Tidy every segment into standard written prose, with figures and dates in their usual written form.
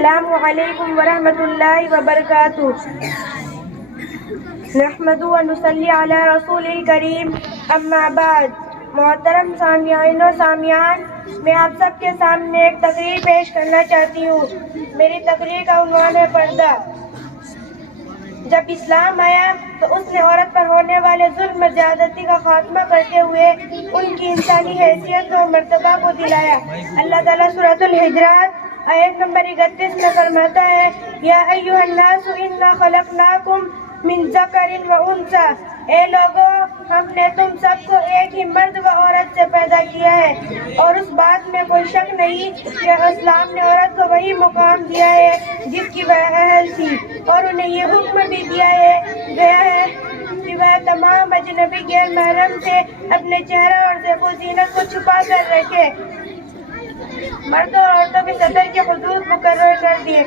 السلام علیکم ورحمۃ اللہ وبرکاتہ۔ نحمد و نصلی علی رسول الکریم، اما بعد۔ محترم سامعین و سامعات، میں آپ سب کے سامنے ایک تقریر پیش کرنا چاہتی ہوں۔ میری تقریر کا عنوان ہے پردہ۔ جب اسلام آیا تو اس نے عورت پر ہونے والے ظلم و زیادتی کا خاتمہ کرتے ہوئے ان کی انسانی حیثیت و مرتبہ کو دلایا۔ اللہ تعالیٰ سورۃ الحجرات آیت نمبر 31 میں فرماتا ہے، یا ایھا الناس انا خلقناکم من ذکر و انثی، اے لوگو، ہم نے تم سب کو ایک ہی مرد و عورت سے پیدا کیا ہے۔ اور اس بات میں کوئی شک نہیں کہ اسلام نے عورت کو وہی مقام دیا ہے جس کی وہ اہل تھی، اور انہیں یہ حکم بھی دیا گیا ہے کہ وہ تمام اجنبی غیر محرم سے اپنے چہرہ اور زیب و زینت کو چھپا کر رکھے۔ مردوں اور عورتوں کے صدر کی حدود مقرر کر دیے۔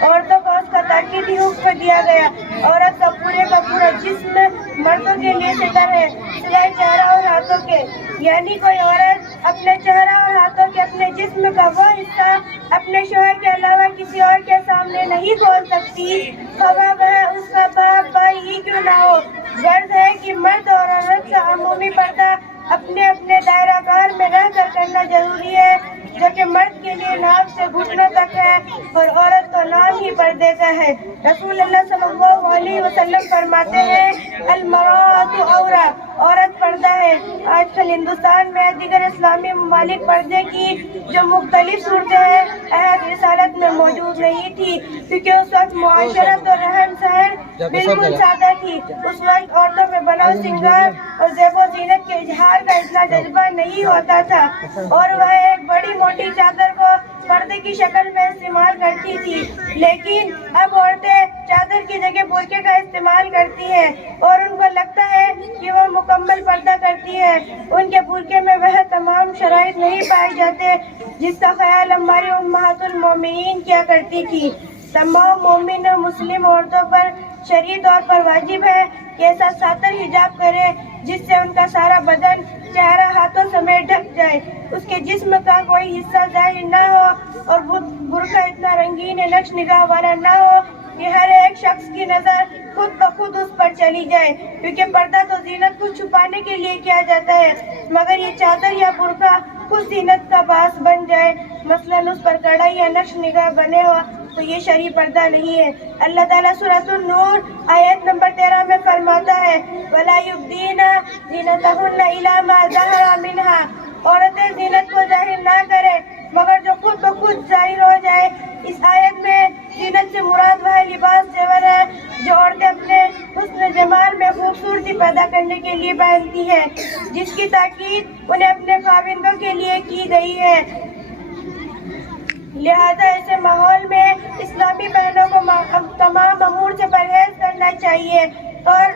عورتوں کو اس کا تاکیدی حکم دیا گیا۔ عورت کا پورا جسم مردوں کے لیے ستر ہے، سوائے چہرہ اور ہاتھوں کے، یعنی کوئی عورت اپنے چہرہ اور ہاتھوں کے اپنے جسم کا وہ حصہ اپنے شوہر کے علاوہ کسی اور کے سامنے نہیں کھول سکتی، خواہ وہ اس کا باپ بھائی ہی کیوں نہ ہو۔ غرض ہے کہ مرد اور عورت کا عمومی پردہ اپنے اپنے دائرہ کار میں رہ کر کرنا ضروری ہے، جو کہ مرد کے لیے ناک سے گھٹنوں تک ہے اور عورت کو نام ہی پردے کا ہے۔ رسول اللہ صلی اللہ علیہ وسلم فرماتے ہیں، المرأۃ عورہ، عورت پردہ ہے۔ آج کل ہندوستان میں دیگر اسلامی ممالک پردے کی جو مختلف صورتیں ہیں عہد رسالت میں موجود نہیں تھی، کیونکہ اس وقت معاشرت اور رہن سہن بالکل سادہ تھی۔ اس وقت عورتوں میں بناؤ سنگار اور زیب و زینت کے اظہار کا اتنا جذبہ نہیں ہوتا تھا، اور وہ ایک بڑی موٹی چادر کو پردے کی شکل میں استعمال کرتی تھی۔ لیکن اب عورتیں چادر کی جگہ برقعے کا استعمال کرتی ہیں، اور ان کو لگتا ہے کہ وہ مکمل پردہ کرتی ہے۔ ان کے برقعے میں وہ تمام شرائط نہیں پائے جاتے جس کا خیال ہماری امہات المومنین کیا کرتی تھی۔ تمام مومن و مسلم عورتوں پر شرعی طور پر واجب ہے کہ ایسا ساتر حجاب کرے جس سے ان کا سارا بدن چہرہ ہاتھوں سمیت ڈھک جائے، اس کے جسم کا کوئی حصہ ظاہر نہ ہو، اور برقع اتنا رنگین نقش نگاہ والا نہ ہو کہ ہر ایک شخص کی نظر خود بخود اس پر چلی جائے، کیونکہ پردہ تو زینت کو چھپانے کے لیے کیا جاتا ہے، مگر یہ چادر یا برقع خود زینت کا باعث بن جائے، مثلاً اس پر کڑھائی یا نقش نگاہ بنے ہو، تو یہ شرعی پردہ نہیں ہے۔ اللہ تعالیٰ سورۃ النور آیت نمبر 13 میں فرماتا ہے، وَلَا يُبْدِينَ زِینَتَہُنَّ إِلَّا مَا ظَہَرَ مِنْہَا، عورتیں زینت کو ظاہر نہ کریں مگر جو خود بخود ظاہر ہو جائے۔ اس آیت میں زینت سے مراد وہ لباس زیور ہے جو عورتیں اپنے حسن جمال میں خوبصورتی پیدا کرنے کے لیے پہنتی ہیں، جس کی تاکید انہیں اپنے خاوندوں کے لیے کی گئی ہے۔ لہذا ایسے ماحول میں اسلامی بہنوں کو تمام امور سے پرہیز کرنا چاہیے، اور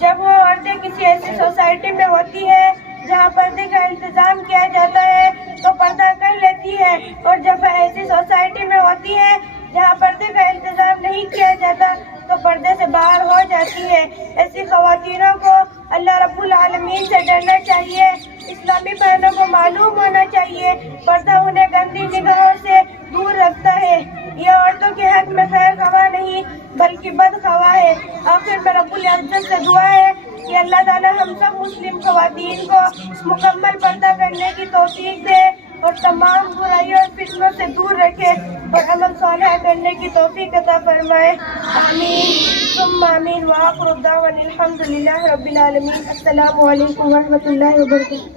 جب وہ عورتیں کسی ایسی سوسائٹی میں ہوتی ہے جہاں پردے کا انتظام کیا جاتا ہے تو پردہ کر لیتی ہے، اور جب وہ ایسی سوسائٹی میں ہوتی ہے جہاں پردے کا انتظام نہیں کیا جاتا تو پردے سے باہر ہو جاتی ہے۔ ایسی خواتینوں کو اللہ رب العالمین سے ڈرنا چاہیے۔ اسلامی بہنوں کو معلوم ہونا چاہیے پردہ انہیں گندی نگاہوں سے دور رکھتا ہے، یہ عورتوں کے حق میں خیر خواہ نہیں بلکہ بد خواہ ہے۔ آخر میں رب العزت سے دعا ہے کہ اللہ تعالیٰ ہم سب مسلم خواتین کو مکمل پردہ کرنے کی توفیق دے، اور تمام برائیوں اور فتنوں سے دور رکھے، اور عمل صالح کرنے کی توفیق عطا فرمائے۔ آمین ثم آمین، وآخر دعوانا الحمد للہ رب العالمین۔ السلام علیکم ورحمۃ اللہ وبرکاتہ۔